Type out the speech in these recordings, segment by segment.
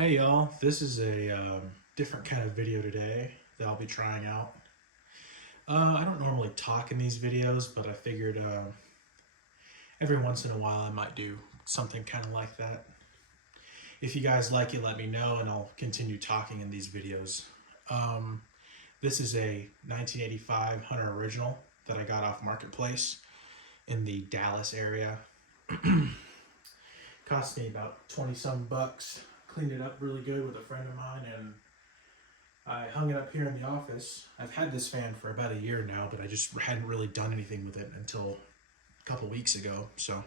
Hey y'all, this is a different kind of video today that I'll be trying out. I don't normally talk in these videos, but I figured every once in a while I might do something kind of like that. If you guys like it, let me know and I'll continue talking in these videos. This is a 1985 Hunter Original that I got off Marketplace in the Dallas area. Cost me about 20 some bucks. Cleaned it up really good with a friend of mine and I hung it up here in the office. I've had this fan for about a year now, but I just hadn't really done anything with it until a couple weeks ago. So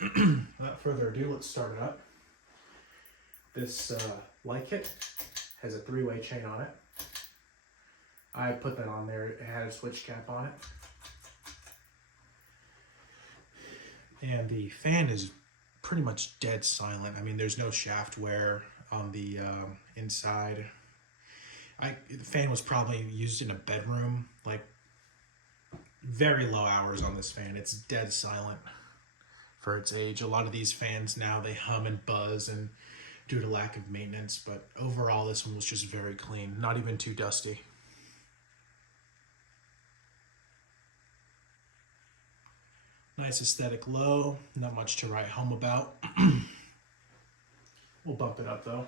without further ado, let's start it up. This light kit has a 3-way chain on it. I put that on there. It had a switch cap on it. And the fan is pretty much dead silent. I mean, there's no shaft wear on the inside. The fan was probably used in a bedroom, like very low hours on this fan. It's dead silent for its age. A lot of these fans now, they hum and buzz and due to lack of maintenance, but overall this one was just very clean, not even too dusty. Nice aesthetic low, not much to write home about. We'll bump it up though.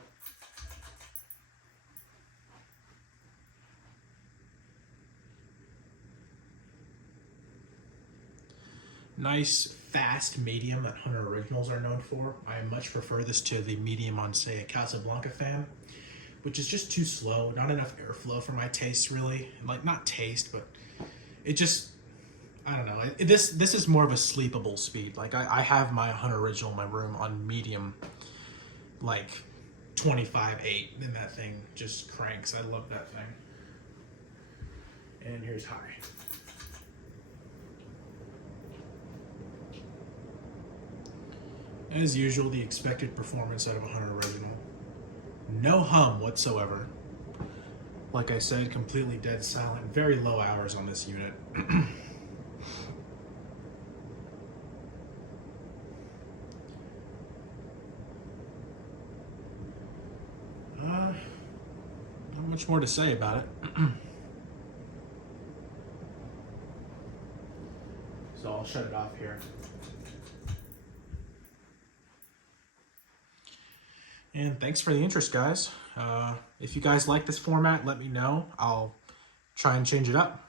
Nice, fast medium that Hunter Originals are known for. I much prefer this to the medium on, say, a Casablanca fan, which is just too slow. Not enough airflow for my taste, really. Like, not taste, but it just, I don't know. This is more of a sleepable speed. Like, I have my Hunter Original in my room on medium, like 25/8, and that thing just cranks. I love that thing. And here's high. As usual, the expected performance out of a Hunter Original. No hum whatsoever. Like I said, completely dead silent. Very low hours on this unit. Not much more to say about it. So I'll shut it off here. And thanks for the interest, guys. If you guys like this format, let me know. I'll try and change it up.